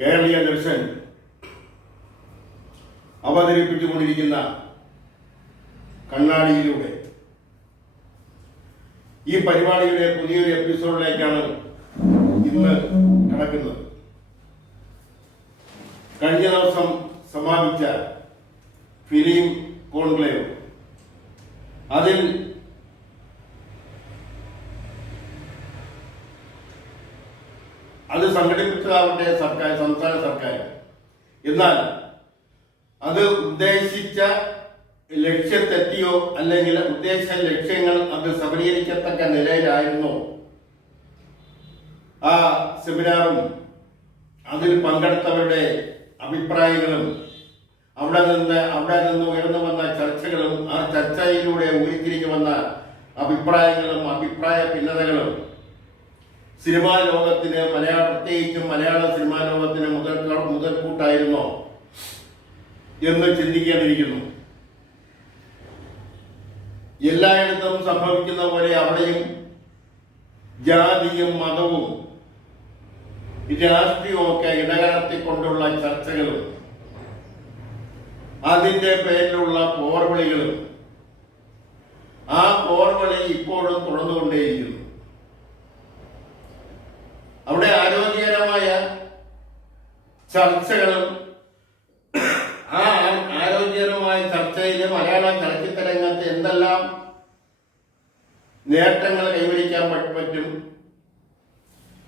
കേരളീയ ദർശൻ അവതരിപ്പിച്ചുകൊണ്ടിരിക്കുന്ന കണ്ണാടിയിലൂടെ ഈ പരിപാടിയുടെ പുതിയൊരു എപ്പിസോഡിലേക്കാണ് ഇന്ന് കടക്കുന്നത്. കഴിഞ്ഞ ദിവസം സമാപിച്ച ഫിലിം കോൺക്ലേവ്, അതിൽ അത് സംഘടിപ്പിച്ചതാവട്ടെ സംസ്ഥാന സർക്കാർ. എന്നാൽ അത് ഉദ്ദേശിച്ച ലക്ഷ്യത്തെത്തിയോ അല്ലെങ്കിൽ ഉദ്ദേശിച്ച ലക്ഷ്യങ്ങൾ അത് സഫലീകരിക്കത്തക്ക നിലയിലായിരുന്നോ ആ സെമിനാറും അതിൽ പങ്കെടുത്തവരുടെ അഭിപ്രായങ്ങളും അവിടെ നിന്ന് ഉയർന്നു വന്ന ചർച്ചകളും ആ ചർച്ചയിലൂടെ ഉരുത്തിരിഞ്ഞു വന്ന അഭിപ്രായങ്ങളും അഭിപ്രായ ഭിന്നതകളും സിനിമാ ലോകത്തിന് പ്രത്യേകിച്ചും മലയാള സിനിമാ ലോകത്തിന് മുതൽക്കൂട്ടായിരുന്നോ എന്ന് ചിന്തിക്കേണ്ടിയിരിക്കുന്നു. എല്ലായിടത്തും സംഭവിക്കുന്ന പോലെ അവിടെയും ജാതിയും മതവും രാഷ്ട്രീയവും ഒക്കെ ഇടകലർത്തിക്കൊണ്ടുള്ള ചർച്ചകളും അതിന്റെ പേരിലുള്ള പോർവിളികളും ആ പോർവിളി ഇപ്പോഴും തുടർന്നുകൊണ്ടേയിരിക്കുന്നു. അവിടെ ആരോഗ്യകരമായ ചർച്ചകളും ആ ആരോഗ്യകരമായ ചർച്ചയിൽ മലയാള ചലച്ചിത്ര രംഗത്ത് എന്തെല്ലാം നേട്ടങ്ങൾ കൈവരിക്കാൻ പറ്റും,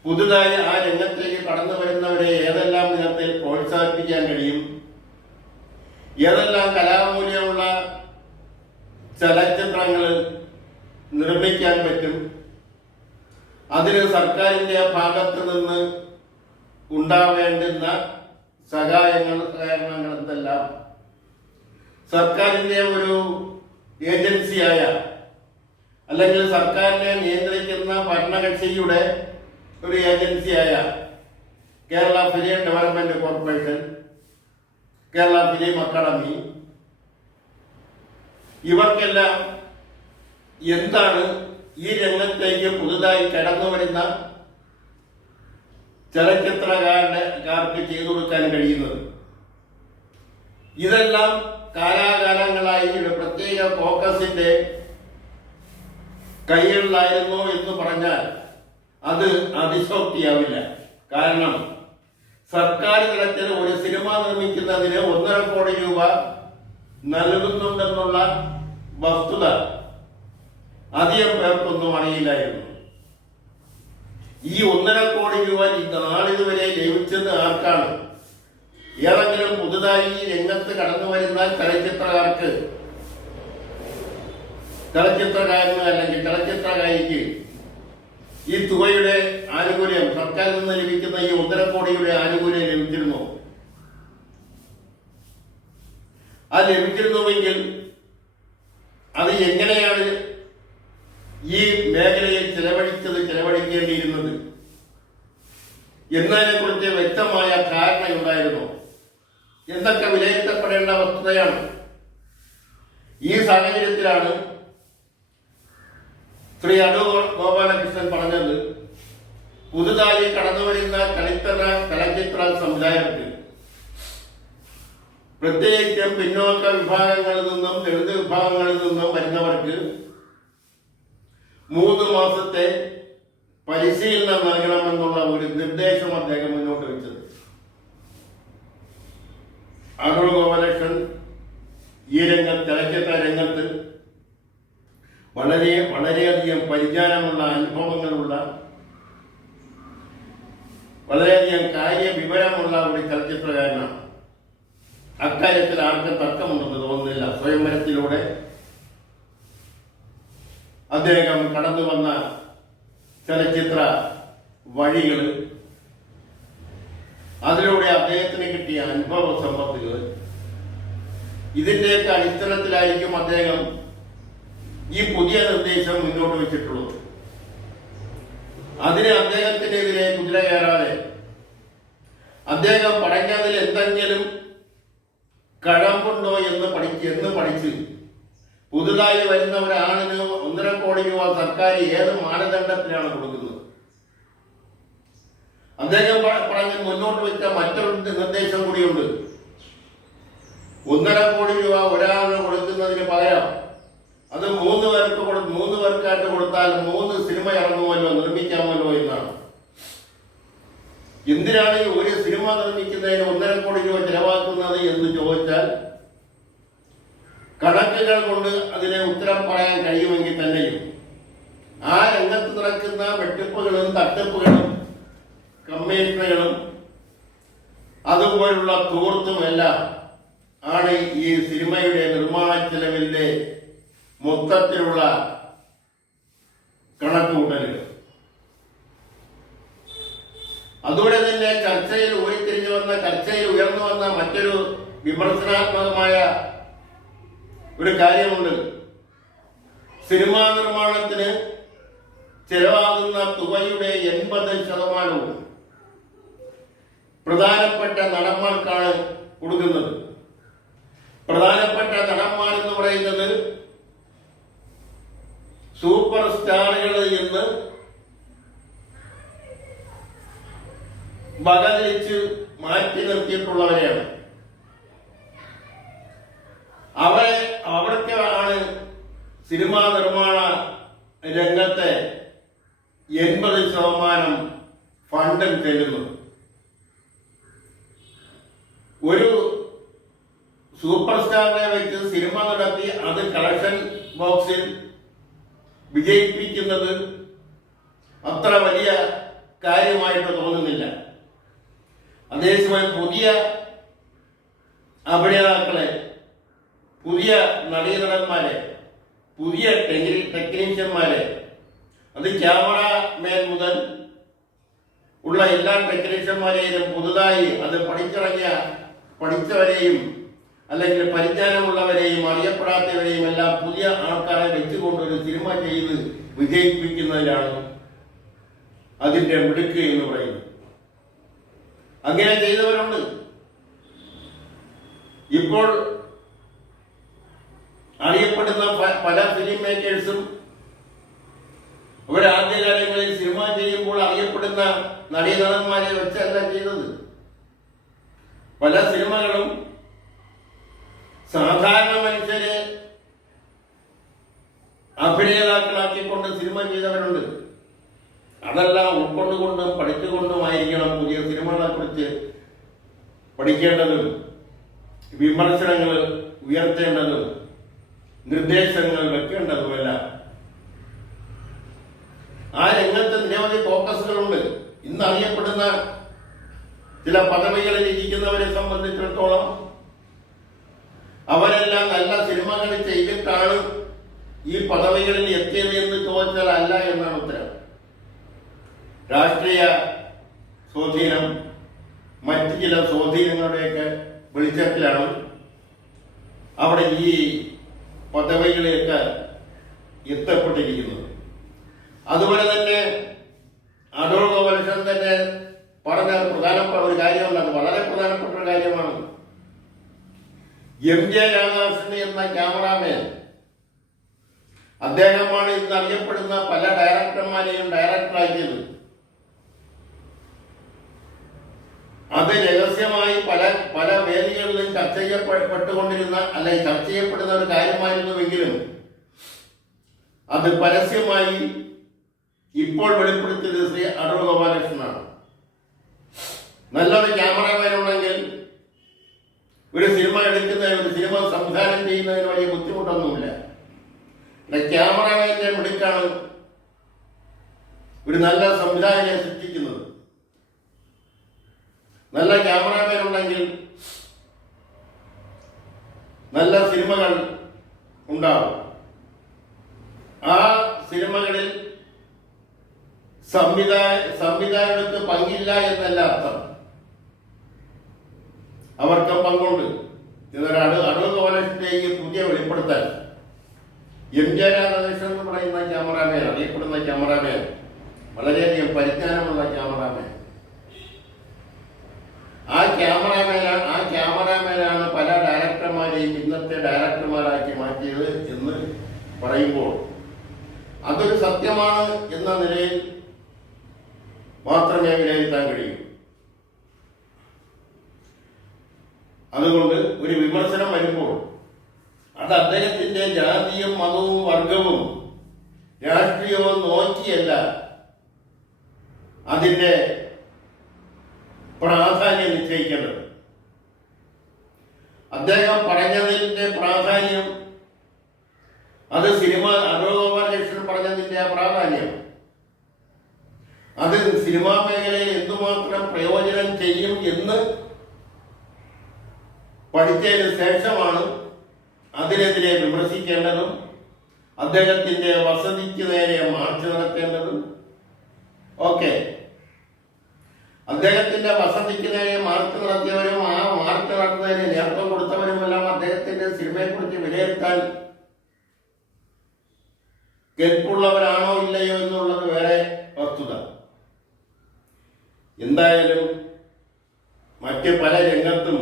പുതുതായി ആ രംഗത്തേക്ക് കടന്നു വരുന്നവരെ ഏതെല്ലാം വിധത്തിൽ പ്രോത്സാഹിപ്പിക്കാൻ കഴിയും, ഏതെല്ലാം കലാമൂല്യമുള്ള ചലച്ചിത്രങ്ങൾ നിർമ്മിക്കാൻ പറ്റും, അതിന് സർക്കാരിന്റെ ഭാഗത്ത് നിന്ന് ഉണ്ടാവേണ്ടുന്ന സഹകരണങ്ങൾ എന്തെല്ലാം, സർക്കാരിന്റെ ഒരു ഏജൻസിയായ അല്ലെങ്കിൽ സർക്കാരിനെ നിയന്ത്രിക്കുന്ന ഭരണകക്ഷിയുടെ ഒരു ഏജൻസിയായ Kerala film development corporation, Kerala film academy, ഇവർക്കെല്ലാം എന്താണ് ഈ രംഗത്തേക്ക് പുതുതായി കടന്നു വരുന്ന ചലച്ചിത്രകാർക്ക് ചെയ്തു കൊടുക്കാൻ കഴിയുന്നത്? ഇതെല്ലാം കാലാകാലങ്ങളായി ഒരു പ്രത്യേക ഫോക്കസിന്റെ കൈകളിലായിരുന്നു എന്ന് പറഞ്ഞാൽ അത് അതിശോക്തിയാവില്ല. കാരണം സർക്കാർ തലത്തിൽ ഒരു സിനിമ നിർമ്മിക്കുന്നതിന് 1.5 കോടി രൂപ നൽകുന്നുണ്ടെന്നുള്ള വസ്തുത അധികം പേർക്കൊന്നും അറിയില്ലായിരുന്നു. ഈ 1.5 കോടി രൂപ നാളിതുവരെ ലഭിച്ചത് ആർക്കാണ്? ഏതെങ്കിലും പുതുതായി ഈ രംഗത്ത് കടന്നു വരുന്ന ചലച്ചിത്രകാരന് അല്ലെങ്കിൽ ചലച്ചിത്രകാരിക്ക് ഈ തുകയുടെ ആനുകൂല്യം, സർക്കാരിൽ നിന്ന് ലഭിക്കുന്ന ഈ 1.5 കോടിയുടെ ആനുകൂല്യം ലഭിച്ചിരുന്നു? അത് ലഭിച്ചിരുന്നുവെങ്കിൽ അത് എങ്ങനെയാണ് ഈ മേഖലയിൽ ചെലവഴിക്കേണ്ടിയിരുന്നത് എന്നതിനെ കുറിച്ച് വ്യക്തമായ ധാരണയുണ്ടായിരുന്നു. എന്തൊക്കെ വിലയിരുത്തപ്പെടേണ്ട വസ്തുതയാണ്. ഈ സാഹചര്യത്തിലാണ് ശ്രീ അടൂർ ഗോപാലകൃഷ്ണൻ പറഞ്ഞത്, പുതുതായി കടന്നു വരുന്ന ചലച്ചിത്ര സംവിധായകർക്ക്, പ്രത്യേകിച്ചും പിന്നോക്ക വിഭാഗങ്ങളിൽ നിന്നും ദളിത് വിഭാഗങ്ങളിൽ നിന്നും വരുന്നവർക്ക് 3 മാസത്തെ പരിശീലനം നൽകണമെന്നുള്ള ഒരു നിർദ്ദേശം അദ്ദേഹം മുന്നോട്ട് വെച്ചത്. അടൂർ ഗോപാലകൃഷ്ണൻ ഈ ചലച്ചിത്ര രംഗത്ത് വളരെയധികം പരിജ്ഞാനമുള്ള അനുഭവങ്ങളുള്ള വളരെയധികം കാര്യവിവരമുള്ള ഒരു ചലച്ചിത്രകാരനാണ്. അക്കാര്യത്തിൽ ആർക്കും തർക്കമുണ്ടെന്ന് തോന്നുന്നില്ല. സ്വയംവരത്തിലൂടെ അദ്ദേഹം കടന്നു വന്ന ചലച്ചിത്ര വഴികൾ, അതിലൂടെ അദ്ദേഹത്തിന് കിട്ടിയ അനുഭവ സമ്പത്തുകൾ, ഇതിന്റെയൊക്കെ അടിസ്ഥാനത്തിലായിരിക്കും അദ്ദേഹം ഈ പുതിയ നിർദ്ദേശം മുന്നോട്ട് വെച്ചിട്ടുള്ളത്. അതിന് അദ്ദേഹത്തിനെതിരെ കുതിര കയറാതെ അദ്ദേഹം പറഞ്ഞതിൽ എന്തെങ്കിലും കഴമ്പുണ്ടോ എന്ന് പഠിച്ച് പുതുതായി വരുന്ന ഒരാളിന് 1.5 കോടി രൂപ സർക്കാർ ഏത് മാനദണ്ഡത്തിലാണ് കൊടുക്കുന്നത്? അദ്ദേഹം പറഞ്ഞ് മുന്നോട്ട് വെച്ച മറ്റൊരു നിർദ്ദേശം കൂടിയുണ്ട്. 1.5 കോടി രൂപ ഒരാളിന് കൊടുക്കുന്നതിന് പകരം അത് 3 പേർക്കായിട്ട് കൊടുത്താൽ 3 സിനിമ ഇറങ്ങുമല്ലോ, നിർമ്മിക്കാമല്ലോ എന്നാണ്. എന്തിനാണ് ഈ ഒരു സിനിമ നിർമ്മിക്കുന്നതിന് 1.5 കോടി രൂപ ചെലവാക്കുന്നത് എന്ന് ചോദിച്ചാൽ കണക്കുകൾ കൊണ്ട് അതിന് ഉത്തരം പറയാൻ കഴിയുമെങ്കിൽ തന്നെയും ആ രംഗത്ത് നടക്കുന്ന വെട്ടിപ്പുകളും തട്ടിപ്പുകളും കമ്മീഷനുകളും അതുപോലുള്ള തൂർത്തുമെല്ലാം ആണ് ഈ സിനിമയുടെ നിർമ്മാണ ചെലവിന്റെ മൊത്തത്തിലുള്ള കണക്കുകൂട്ടലുകൾ. അതുപോലെ തന്നെ ചർച്ചയിൽ ഉയർന്നു വന്ന മറ്റൊരു വിമർശനാത്മകമായ ഒരു കാര്യമുണ്ട്. സിനിമാ നിർമ്മാണത്തിന് ചെലവാകുന്ന തുകയുടെ 80% പ്രധാനപ്പെട്ട നടന്മാർക്കാണ് കൊടുക്കുന്നത്. പ്രധാനപ്പെട്ട നടന്മാർ എന്ന് പറയുന്നത് സൂപ്പർ സ്റ്റാറുകൾ എന്ന് വകതിരിച്ച് മാറ്റി നിർത്തിയിട്ടുള്ളവരെയാണ്. അവർക്കാണ് സിനിമാ നിർമ്മാണ രംഗത്തെ 80% ഫണ്ടും ചെല്ലുന്നത്. ഒരു സൂപ്പർ സ്റ്റാറിനെ വെച്ച് സിനിമ നടത്തി അത് കളക്ഷൻ ബോക്സിൽ വിജയിപ്പിക്കുന്നത് അത്ര വലിയ കാര്യമായിട്ട് തോന്നുന്നില്ല. അതേസമയം പുതിയ അഭിനേതാക്കളെ, പുതിയ നടീനടന്മാരെ, പുതിയ ടെക്നീഷ്യന്മാരെ, അത് ക്യാമറാമാൻ മുതൽ ഉള്ള എല്ലാ ടെക്നീഷ്യന്മാരെയും പുതുതായി അത് പഠിച്ചവരെയും അല്ലെങ്കിൽ പരിജ്ഞാനമുള്ളവരെയും അറിയപ്പെടാത്തവരെയും എല്ലാം പുതിയ ആൾക്കാരെ വെച്ചുകൊണ്ട് ഒരു സിനിമ ചെയ്ത് വിജയിപ്പിക്കുന്നതിലാണ് അതിന്റെ മിടുക്ക് എന്ന് പറയുന്നത്. അങ്ങനെ ചെയ്തവരുണ്ട്. ഇപ്പോൾ അറിയപ്പെടുന്ന പല ഫിലിം മേക്കേഴ്സും അവർ ആദ്യകാലങ്ങളിൽ സിനിമ ചെയ്യുമ്പോൾ അറിയപ്പെടുന്ന നടീനടന്മാരെ വെച്ചല്ല ചെയ്തത്. പല സിനിമകളും സാധാരണ മനുഷ്യരെ അഭിനേതാക്കളാക്കിക്കൊണ്ട് സിനിമ ചെയ്തവരുണ്ട്. അതെല്ലാം ഉൾക്കൊണ്ടുകൊണ്ടും പഠിച്ചുകൊണ്ടുമായിരിക്കണം പുതിയ സിനിമകളെ കുറിച്ച് പഠിക്കേണ്ടതും വിമർശനങ്ങൾ ഉയർത്തേണ്ടതും നിർദ്ദേശങ്ങൾ വെക്കേണ്ടതുമെല്ലാം. ആ രംഗത്ത് നിരവധി ഫോക്കസുകളുണ്ട്. ഇന്ന് അറിയപ്പെടുന്ന ചില പദവികളിൽ ഇരിക്കുന്നവരെ സംബന്ധിച്ചിടത്തോളം അവരെല്ലാം നല്ല സിനിമകൾ ചെയ്തിട്ടാണ് ഈ പദവികളിൽ എത്തിയത് എന്ന് ചോദിച്ചാൽ അല്ല എന്നാണ് ഉത്തരം. രാഷ്ട്രീയ സ്വാധീനം, മറ്റു ചില സ്വാധീനങ്ങളുടെയൊക്കെ വെളിച്ചത്തിലാണ് അവിടെ ഈ പദവികളിലേക്ക് എത്തപ്പെട്ടിരിക്കുന്നത്. അതുപോലെ തന്നെ അടൂർ വർഷം തന്നെ പറഞ്ഞ പ്രധാനപ്പെട്ട ഒരു കാര്യമുണ്ട്. അത് വളരെ പ്രധാനപ്പെട്ട ഒരു കാര്യമാണ്. MJ രാധാകൃഷ്ണൻ എന്ന ക്യാമറാമാൻ, അദ്ദേഹമാണ് ഇന്ന് അറിയപ്പെടുന്ന പല ഡയറക്ടർമാരെയും ഡയറക്ടറാക്കിയത്. അത് രഹസ്യമായി പല വേദികളിലും ചർച്ച ചെയ്യപ്പെട്ടുകൊണ്ടിരുന്ന അല്ലെങ്കിൽ ചർച്ച ചെയ്യപ്പെടുന്ന ഒരു കാര്യമായിരുന്നുവെങ്കിലും അത് പരസ്യമായി ഇപ്പോൾ വെളിപ്പെടുത്തിയത് ശ്രീ അടൂർ ഗോപാലകൃഷ്ണനാണ്. നല്ലൊരു ക്യാമറാമാൻ ഉണ്ടെങ്കിൽ ഒരു സിനിമ എടുക്കുന്നതിന്, ഒരു സിനിമ സംവിധാനം ചെയ്യുന്നതിന് വലിയ ബുദ്ധിമുട്ടൊന്നുമില്ല. ക്യാമറാമാന്റെ മിടുക്കാണ് ഒരു നല്ല സംവിധായകനെ സൃഷ്ടിക്കുന്നത്. നല്ല ക്യാമറാമാൻ ഉണ്ടെങ്കിൽ നല്ല സിനിമകൾ ഉണ്ടാവും. ആ സിനിമകളിൽ സംവിധായകർക്ക് പങ്കില്ല എന്നല്ല അർത്ഥം. അവർക്ക് പങ്കുണ്ട്. അടൂർ ഗോപാലകൃഷ്ണന്റെ ഈ പുതിയ വെളിപ്പെടുത്തൽ MJ രാധാകൃഷ്ണൻ എന്ന് പറയുന്ന ക്യാമറാമാൻ, അറിയപ്പെടുന്ന ക്യാമറാമാൻ, വളരെയധികം പരിജ്ഞാനമുള്ള ക്യാമറാമാൻ, ആ ക്യാമറാമാനാണ് പല ഡയറക്ടർമാരെയും ഇന്നത്തെ ഡയറക്ടർമാരാക്കി മാറ്റിയത് എന്ന് പറയുമ്പോൾ അതൊരു സത്യമാണ് എന്ന നിലയിൽ മാത്രമേ വിലയിരുത്താൻ കഴിയൂ. അതുകൊണ്ട് ഒരു വിമർശനം വരുമ്പോൾ അത് അദ്ദേഹത്തിന്റെ ജാതിയും മതവും വർഗവും രാഷ്ട്രീയവും നോക്കിയല്ല അതിന്റെ പ്രാധാന്യം നിശ്ചയിക്കേണ്ടത്. അദ്ദേഹം പറഞ്ഞതിന്റെ പ്രാധാന്യം അത് അടൂർ ഗോപാലകൃഷ്ണൻ പറഞ്ഞതിന്റെ പ്രാധാന്യം അത് സിനിമാ മേഖലയിൽ എന്തുമാത്രം പ്രയോജനം ചെയ്യും എന്ന് പഠിച്ചതിന് ശേഷമാണ് അതിനെതിരെ വിമർശിക്കേണ്ടതും അദ്ദേഹത്തിന്റെ വസതിക്ക് നേരെ മാർച്ച് നടത്തേണ്ടതും. ഓക്കെ, അദ്ദേഹത്തിന്റെ വസതിക്ക് നേരെ മാർച്ച് നടത്തിയവരും ആ മാർച്ച് നടത്തുന്നതിന് നേതൃത്വം കൊടുത്തവരുമെല്ലാം അദ്ദേഹത്തിന്റെ സിനിമയെക്കുറിച്ച് വിലയിരുത്താൻ കെൽപ്പുള്ളവരാണോ ഇല്ലയോ എന്നുള്ളത് വേറെ വസ്തുത. എന്തായാലും മറ്റ് പല രംഗത്തും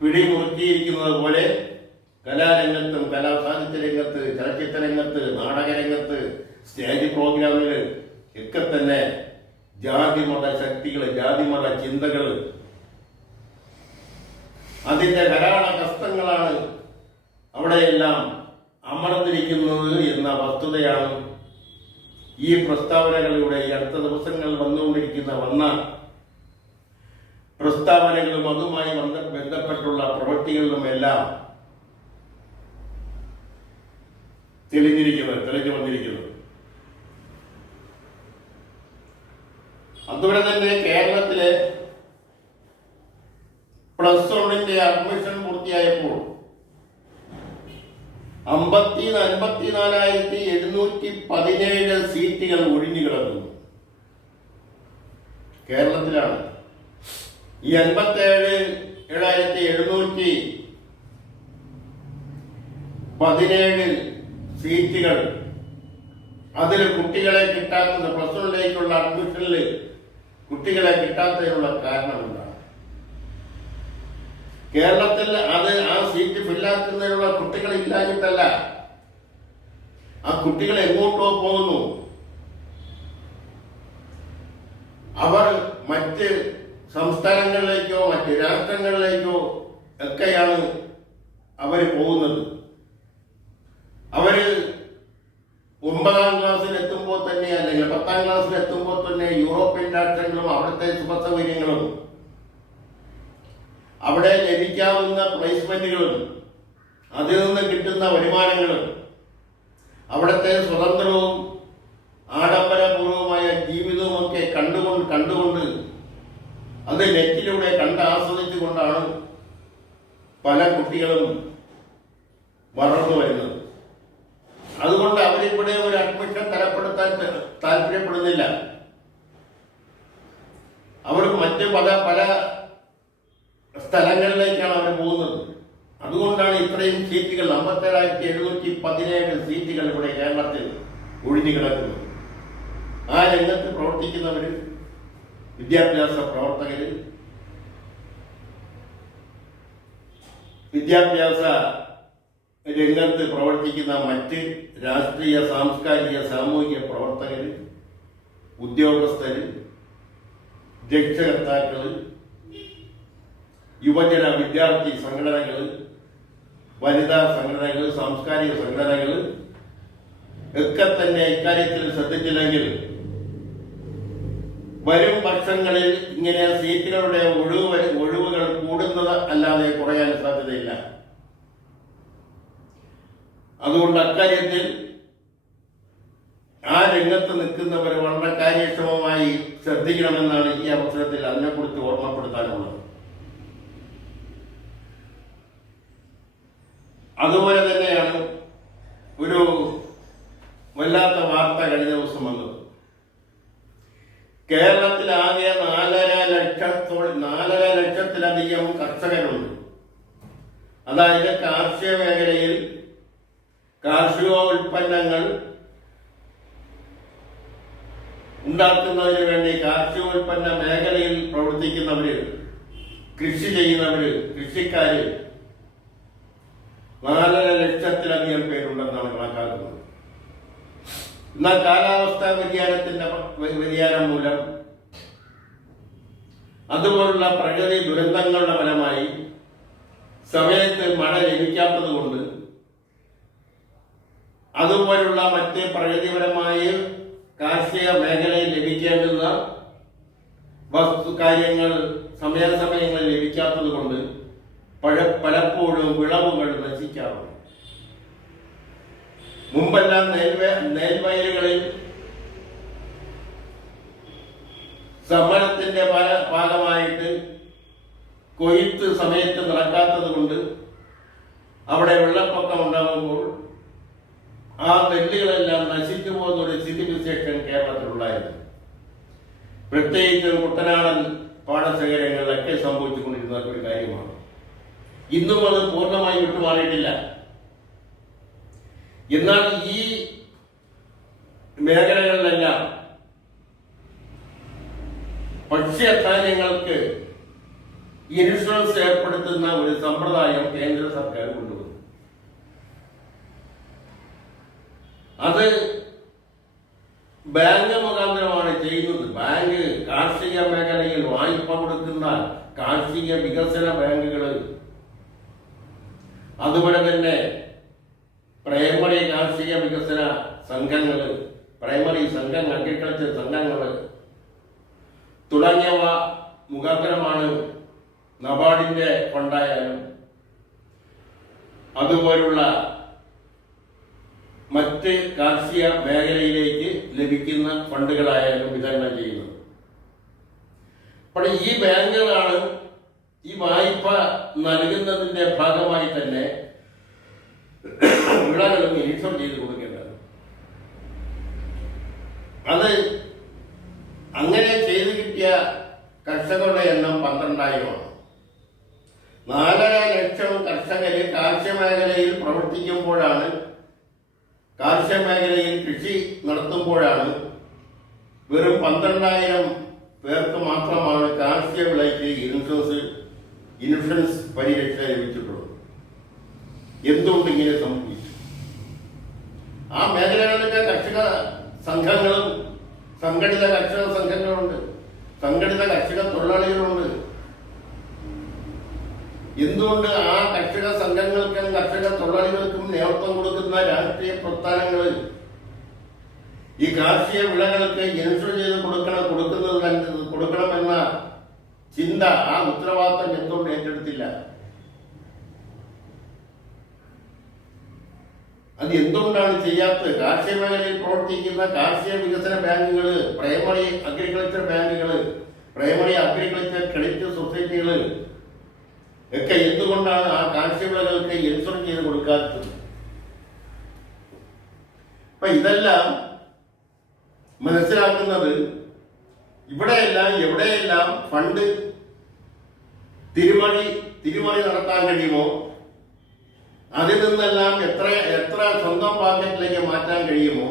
പിടിമുറുക്കിയിരിക്കുന്നത് പോലെ കലാരംഗത്തും കലാസാഹിത്യ രംഗത്ത്, ചലച്ചിത്ര രംഗത്ത്, നാടകരംഗത്ത്, സ്റ്റേജ് പ്രോഗ്രാമുകൾ ഒക്കെ തന്നെ ജാതിമത ശക്തികൾ, ജാതിമത ചിന്തകൾ അതിന്റെ ധാരാള കഷ്ടങ്ങളാണ് അവിടെയെല്ലാം അമർന്നിരിക്കുന്നത് എന്ന വസ്തുതയാണ് ഈ പ്രസ്താവനകളിലൂടെ ഈ അടുത്ത ദിവസങ്ങൾ വന്ന പ്രസ്താവനകളും അതുമായി ബന്ധപ്പെട്ടുള്ള പ്രവൃത്തികളിലുമെല്ലാം തെളിഞ്ഞു വന്നിരിക്കുന്നത്. അതുപോലെ തന്നെ കേരളത്തിലെ +1 അഡ്മിഷൻ പൂർത്തിയായപ്പോൾ 54,717 സീറ്റുകൾ ഒഴിഞ്ഞു കിടക്കുന്നു. കേരളത്തിലാണ് ഈ 57,717 സീറ്റുകൾ. അതിൽ കുട്ടികളെ കിട്ടാത്തത്, +1ലേക്കുള്ള അഡ്മിഷനിൽ കുട്ടികളെ കിട്ടാത്തതിനുള്ള കാരണം എന്താണ്? കേരളത്തിൽ അത് ആ സീറ്റ് ഫില്ലാക്കുന്നതിനുള്ള കുട്ടികൾ ഇല്ലാഞ്ഞിട്ടല്ല, ആ കുട്ടികൾ എങ്ങോട്ടോ പോകുന്നു. അവർ മറ്റ് സംസ്ഥാനങ്ങളിലേക്കോ മറ്റ് രാഷ്ട്രങ്ങളിലേക്കോ ഒക്കെയാണ് അവർ പോകുന്നത്. അവര് 9ാം ക്ലാസ്സിൽ എത്തുമ്പോൾ തന്നെ അല്ലെങ്കിൽ 10ാം ക്ലാസ്സിൽ എത്തുമ്പോൾ തന്നെ യൂറോപ്യൻ രാഷ്ട്രങ്ങളും അവിടുത്തെ സുഖസൗകര്യങ്ങളും അവിടെ ലഭിക്കാവുന്ന പ്ലേസ്മെന്റുകളും അതിൽ നിന്ന് കിട്ടുന്ന വരുമാനങ്ങളും അവിടുത്തെ സ്വതന്ത്രവും ആഡംബരപൂർവമായ ജീവിതവും ഒക്കെ കണ്ടുകൊണ്ട് അത് നെറ്റിലൂടെ ആസ്വദിച്ചുകൊണ്ടാണ് പല കുട്ടികളും വളർന്നു വരുന്നത്. അതുകൊണ്ട് അവരിവിടെ ഒരു അഡ്മിഷൻ തരപ്പെടുത്താൻ താല്പര്യപ്പെടുന്നില്ല. അവർക്ക് മറ്റ് പല സ്ഥലങ്ങളിലേക്കാണ് അവർ പോകുന്നത്. അതുകൊണ്ടാണ് ഇത്രയും സീറ്റുകൾ 57,717 സീറ്റുകൾ ഇവിടെ കേരളത്തിൽ ഒഴിഞ്ഞു കിടക്കുന്നത്. ആ രംഗത്ത് പ്രവർത്തിക്കുന്നവര്, വിദ്യാഭ്യാസ പ്രവർത്തകര്, വിദ്യാഭ്യാസ രംഗത്ത് പ്രവർത്തിക്കുന്ന മറ്റ് രാഷ്ട്രീയ, സാംസ്കാരിക, സാമൂഹിക പ്രവർത്തകര്, ഉദ്യോഗസ്ഥര്, രക്ഷകർത്താക്കള്, യുവജന വിദ്യാർത്ഥി സംഘടനകൾ, വനിതാ സംഘടനകൾ, സാംസ്കാരിക സംഘടനകൾ ഒക്കെ തന്നെ ഇക്കാര്യത്തിൽ ശ്രദ്ധിച്ചില്ലെങ്കിൽ വരും വർഷങ്ങളിൽ ഇങ്ങനെ സീറ്റുകളുടെ ഒഴിവുകൾ കൂടുന്നത് അല്ലാതെ കുറയാൻ സാധ്യതയില്ല. അതുകൊണ്ട് അക്കാര്യത്തിൽ ആ രംഗത്ത് നിൽക്കുന്നവർ വളരെ കാര്യക്ഷമമായി ശ്രദ്ധിക്കണമെന്നാണ് ഈ അവസരത്തിൽ അതിനെക്കുറിച്ച് ഓർമ്മപ്പെടുത്താനുള്ളത്. അതുപോലെ തന്നെയാണ് ഒരു വല്ലാത്ത വാർത്ത കഴിഞ്ഞ ദിവസം വന്നത്. കേരളത്തിലാകെ 4.5 ലക്ഷത്തിലധികം കർഷകരുണ്ട്. അതായത് കാർഷിക മേഖലയിൽ കാർഷികോൽപ്പന്നങ്ങൾ ഉണ്ടാക്കുന്നതിന് വേണ്ടി കാർഷികോൽപ്പന്ന മേഖലയിൽ പ്രവർത്തിക്കുന്നവര്, കൃഷി ചെയ്യുന്നവര്, കൃഷിക്കാര് 4.5 ലക്ഷത്തിലധികം പേരുണ്ടെന്നാണ് കണക്കാക്കുന്നത്. എന്നാൽ കാലാവസ്ഥാ വ്യതിയാനം മൂലം അതുപോലുള്ള പ്രകൃതി ദുരന്തങ്ങളുടെ ഫലമായി സമയത്ത് മഴ ലഭിക്കാത്തത് കൊണ്ട് അതുപോലുള്ള മറ്റ് പ്രകൃതിപരമായ കാർഷിക മേഖലയിൽ ലഭിക്കേണ്ടുന്ന കാര്യങ്ങൾ സമയാസമയങ്ങളിൽ ലഭിക്കാത്തത് കൊണ്ട് പലപ്പോഴും വിളവുകൾ നശിക്കാറുണ്ട്. മുമ്പെല്ലാം നെൽവയലുകളിൽ സമരത്തിന്റെ ഭാഗമായിട്ട് കൊയ്ത്ത് സമയത്ത് നടക്കാത്തത് കൊണ്ട് അവിടെ വെള്ളപ്പൊക്കം ഉണ്ടാകുമ്പോൾ ആ നെല്ലുകളെല്ലാം നശിച്ചു പോകുന്ന ഒരു സ്ഥിതിവിശേഷം കേരളത്തിലുണ്ടായിരുന്നു. പ്രത്യേകിച്ചും കുട്ടനാടൻ പാടശേഖരങ്ങളിലൊക്കെ സംഭവിച്ചുകൊണ്ടിരുന്ന ഒരു കാര്യമാണ്. ഇന്നും അത് പൂർണ്ണമായി വിട്ടുമാറിയിട്ടില്ല. എന്നാൽ ഈ മേഖലകളിലെല്ലാം ഭക്ഷ്യധാന്യങ്ങൾക്ക് ഇൻഷുറൻസ് ഏർപ്പെടുത്തുന്ന ഒരു സമ്പ്രദായം കേന്ദ്ര സർക്കാർ കൊണ്ടുവന്നു. അത് ബാങ്ക് മുഖാന്തരമാണ് ചെയ്യുന്നത്. ബാങ്ക് കാർഷിക മേഖലയിൽ വായ്പ കൊടുക്കുന്ന കാർഷിക വികസന ബാങ്കുകൾ, അതുപോലെ തന്നെ പ്രൈമറി കാർഷിക വികസന സംഘങ്ങൾ, പ്രൈമറി സംഘങ്ങൾ, അഗ്രികൾച്ചർ സംഘങ്ങൾ തുടങ്ങിയവ മുഖാന്തരമാണ് നബാർഡിന്റെ ഫണ്ടായാലും അതുപോലുള്ള മറ്റ് കാർഷിക മേഖലയിലേക്ക് ലഭിക്കുന്ന ഫണ്ടുകളായാലും വിതരണം ചെയ്യുന്നത്. അപ്പോൾ ഈ ബാങ്കുകളാണ് ഈ വായ്പ നൽകുന്നതിന്റെ ഭാഗമായി തന്നെ വിളകളും ഇൻഷുർ ചെയ്ത് കൊടുക്കേണ്ടത്. അത് അങ്ങനെ ചെയ്തു കിട്ടിയ കർഷകരുടെ എണ്ണം 12,000. 4.5 ലക്ഷം കർഷകര് കാർഷിക മേഖലയിൽ പ്രവർത്തിക്കുമ്പോഴാണ്, കാർഷിക മേഖലയിൽ കൃഷി നടത്തുമ്പോഴാണ് വെറും 12,000 പേർക്ക് മാത്രമാണ് കാർഷിക വിളയ്ക്ക് ഇൻഷുറൻസ് പരിരക്ഷ ലഭിച്ചിട്ടുള്ളത്. എന്തുകൊണ്ട് ഇങ്ങനെ സംഭവിച്ചു? ആ മേഖലകളിലൊക്കെ കർഷക സംഘങ്ങളും സംഘടിത കർഷക സംഘങ്ങളുണ്ട്, സംഘടിത കർഷക തൊഴിലാളികളുണ്ട്. എന്തുകൊണ്ട് ആ കർഷക സംഘങ്ങൾക്കും കർഷക തൊഴിലാളികൾക്കും നേതൃത്വം കൊടുക്കുന്ന രാഷ്ട്രീയ പ്രസ്ഥാനങ്ങൾ ഈ കാർഷിക വിളകൾക്ക് ഇൻഷുർ ചെയ്ത് കൊടുക്കണമെന്ന ചിന്ത, ആ ഉത്തരവാദിത്തം എന്തുകൊണ്ട് ഏറ്റെടുത്തില്ല? അത് എന്തുകൊണ്ടാണ് ചെയ്യാത്തത്? കാർഷിക മേഖലയിൽ പ്രവർത്തിക്കുന്ന കാർഷിക വികസന ബാങ്കുകൾ, പ്രൈമറി അഗ്രികൾച്ചർ ബാങ്കുകൾ, പ്രൈമറി അഗ്രികൾച്ചർ ക്രെഡിറ്റ് സൊസൈറ്റികൾ ഒക്കെ എന്തുകൊണ്ടാണ് ആ കാർഷിക വിളകൾക്ക് ഇൻഷുർ ചെയ്ത് കൊടുക്കാത്തത്? അപ്പൊ ഇതെല്ലാം മനസ്സിലാക്കുന്നത് ഇവിടെയെല്ലാം എവിടെയെല്ലാം ഫണ്ട് തിരിമറി നടത്താൻ കഴിയുമോ അതിൽ നിന്നെല്ലാം എത്ര സ്വന്തം പാക്കറ്റിലേക്ക് മാറ്റാൻ കഴിയുമോ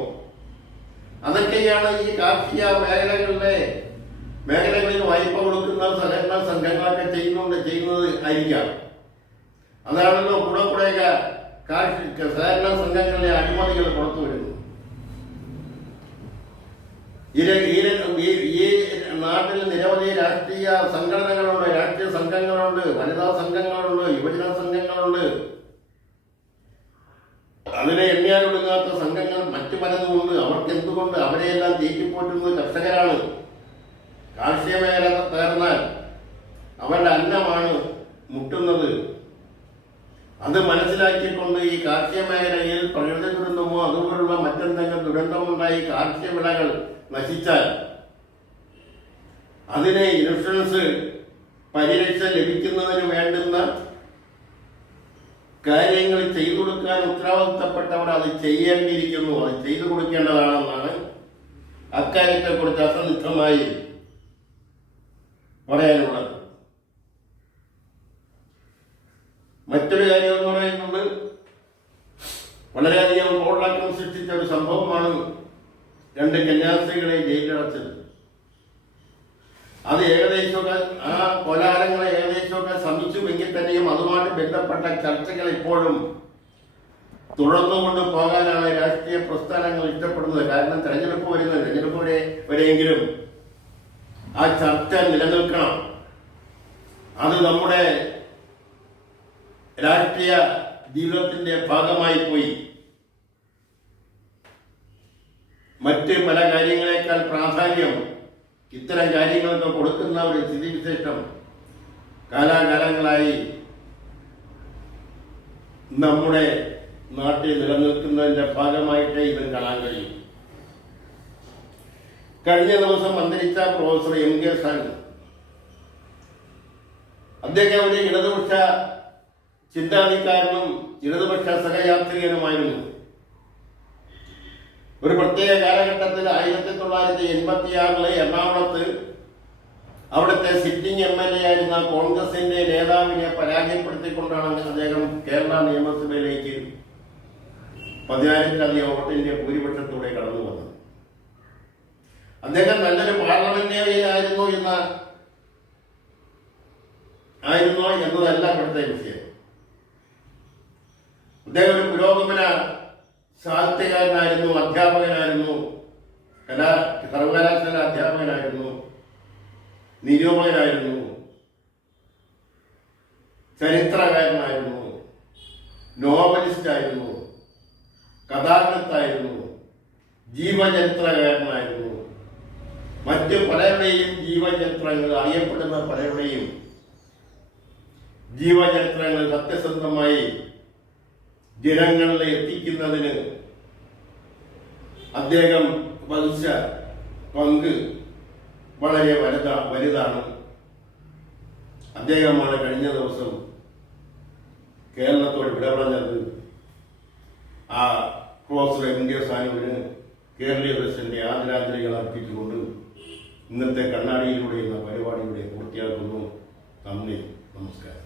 അതൊക്കെയാണ് ഈ കാർഷിക മേഖലകളിൽ വായ്പ കൊടുക്കുന്ന സഹകരണ സംഘങ്ങളൊക്കെ ചെയ്യുന്നത് ആയിരിക്കാം. അതാണല്ലോ കൂടെയൊക്കെ സഹകരണ സംഘങ്ങളിലെ അഴിമതികൾ പുറത്തു വരുന്നു. ഈ നാട്ടിൽ നിരവധി രാഷ്ട്രീയ സംഘടനകളുണ്ട്, രാഷ്ട്രീയ സംഘങ്ങളുണ്ട്, വനിതാ സംഘങ്ങളുണ്ട്, യുവജന സംഘങ്ങളുണ്ട്. അതിനെ എണ്ണിയാലൊടുങ്ങാത്ത സംഘങ്ങൾ മറ്റു പലതുമുണ്ട്. അവർക്ക് എന്തുകൊണ്ട് അവരെയെല്ലാം തീറ്റിപ്പോറ്റുന്നത് കർഷകരാണ്. കാർഷിക മേഖല തകർന്നാൽ അവരുടെ അന്നമാണ് മുട്ടുന്നത്. അത് മനസ്സിലാക്കിക്കൊണ്ട് ഈ കാർഷിക മേഖലയിൽ പ്രകൃതി ദുരന്തമോ അതുപോലുള്ള മറ്റെന്തെങ്കിലും ദുരന്തമുണ്ടായി കാർഷിക വിളകൾ നശിച്ചാൽ അതിനെ ഇൻഷുറൻസ് പരിരക്ഷ ലഭിക്കുന്നതിന് വേണ്ടുന്ന കാര്യങ്ങൾ ചെയ്തു കൊടുക്കാൻ ഉത്തരവാദിത്തപ്പെട്ടവർ അത് ചെയ്യേണ്ടിയിരിക്കുന്നു, അത് ചെയ്തു കൊടുക്കേണ്ടതാണെന്നാണ് അക്കാര്യത്തെക്കുറിച്ച് അസന്നിഗ്ധമായി പറയാനുള്ളത്. മറ്റൊരു കാര്യം എന്ന് പറയുന്നത് വളരെയധികം കോളിളക്കം സൃഷ്ടിച്ച ഒരു സംഭവമാണ് 2 കന്യാസ്ത്രീകളെ ജയിലിലടച്ചത്. അത് ഏകദേശമൊക്കെ ആ കോലാഹലങ്ങളെ ഏകദേശമൊക്കെ ശമിച്ചുവെങ്കിൽ തന്നെയും അതുമായിട്ട് ബന്ധപ്പെട്ട ചർച്ചകൾ ഇപ്പോഴും തുടർന്നുകൊണ്ട് പോകാനാണ് രാഷ്ട്രീയ പ്രസ്ഥാനങ്ങൾ ഇഷ്ടപ്പെടുന്നത്. കാരണം തെരഞ്ഞെടുപ്പ് വരുന്നത്, തെരഞ്ഞെടുപ്പ് വരെയെങ്കിലും ആ ചർച്ച നിലനിൽക്കണം. അത് നമ്മുടെ രാഷ്ട്രീയ ജീവിതത്തിന്റെ ഭാഗമായി പോയി. മറ്റ് പല കാര്യങ്ങളെക്കാൾ പ്രാധാന്യം ഇത്തരം കാര്യങ്ങൾക്ക് കൊടുക്കുന്ന ഒരു സ്ഥിതിവിശേഷം കാലാകാലങ്ങളായി നമ്മുടെ നാട്ടിൽ നിലനിൽക്കുന്നതിന്റെ ഭാഗമായിട്ട് ഇതും കാണാൻ കഴിയും. കഴിഞ്ഞ ദിവസം അന്തരിച്ച പ്രൊഫസർ MK സാനു, അദ്ദേഹം ഒരു ഇടതുപക്ഷ ചിന്താധികാരനും ഇടതുപക്ഷ സഹയാത്രികനുമായിരുന്നു. ഒരു പ്രത്യേക കാലഘട്ടത്തിൽ 1986 എറണാകുളത്ത് അവിടുത്തെ സിറ്റിംഗ് MLA ആയിരുന്ന കോൺഗ്രസിന്റെ നേതാവിനെ പരാജയപ്പെടുത്തിക്കൊണ്ടാണ് അദ്ദേഹം കേരള നിയമസഭയിലേക്ക് 16,000 വോട്ടിന്റെ ഭൂരിപക്ഷത്തോടെ കടന്നു വന്നത്. അദ്ദേഹം നല്ലൊരു പാർലമെന്റേറിയൻ ആയിരുന്നോ എന്നതല്ല ഇവിടുത്തെ വിഷയം. അദ്ദേഹം ഒരു പുരോഗമന സാഹിത്യകാരനായിരുന്നു, അധ്യാപകനായിരുന്നു, സർവകലാശാല അധ്യാപകനായിരുന്നു, നിരൂപകനായിരുന്നു, ചരിത്രകാരനായിരുന്നു, നോവലിസ്റ്റായിരുന്നു, കഥാകൃത്തായിരുന്നു, ജീവചരിത്രകാരനായിരുന്നു. മറ്റ് പലരുടെയും ജീവചരിത്രങ്ങൾ, അറിയപ്പെടുന്ന പലരുടെയും ജീവചരിത്രങ്ങൾ സത്യസന്ധമായി ജനങ്ങളിൽ എത്തിക്കുന്നതിന് അദ്ദേഹം വഹിച്ച പങ്ക് വളരെ വലുതാണ്. അദ്ദേഹമാണ് കഴിഞ്ഞ ദിവസം കേരളത്തോട് വിട പറഞ്ഞത്. ആ പ്രൊഫസർ MK സാനുവിന് കേരളീയ പ്രസിഡന്റ് ആദരാഞ്ജലികൾ അർപ്പിച്ചുകൊണ്ട് ഇന്നത്തെ കണ്ണാടിയിലൂടെ എന്ന പരിപാടിയുടെ പൂർത്തിയാക്കുന്നു. നന്ദി, നമസ്കാരം.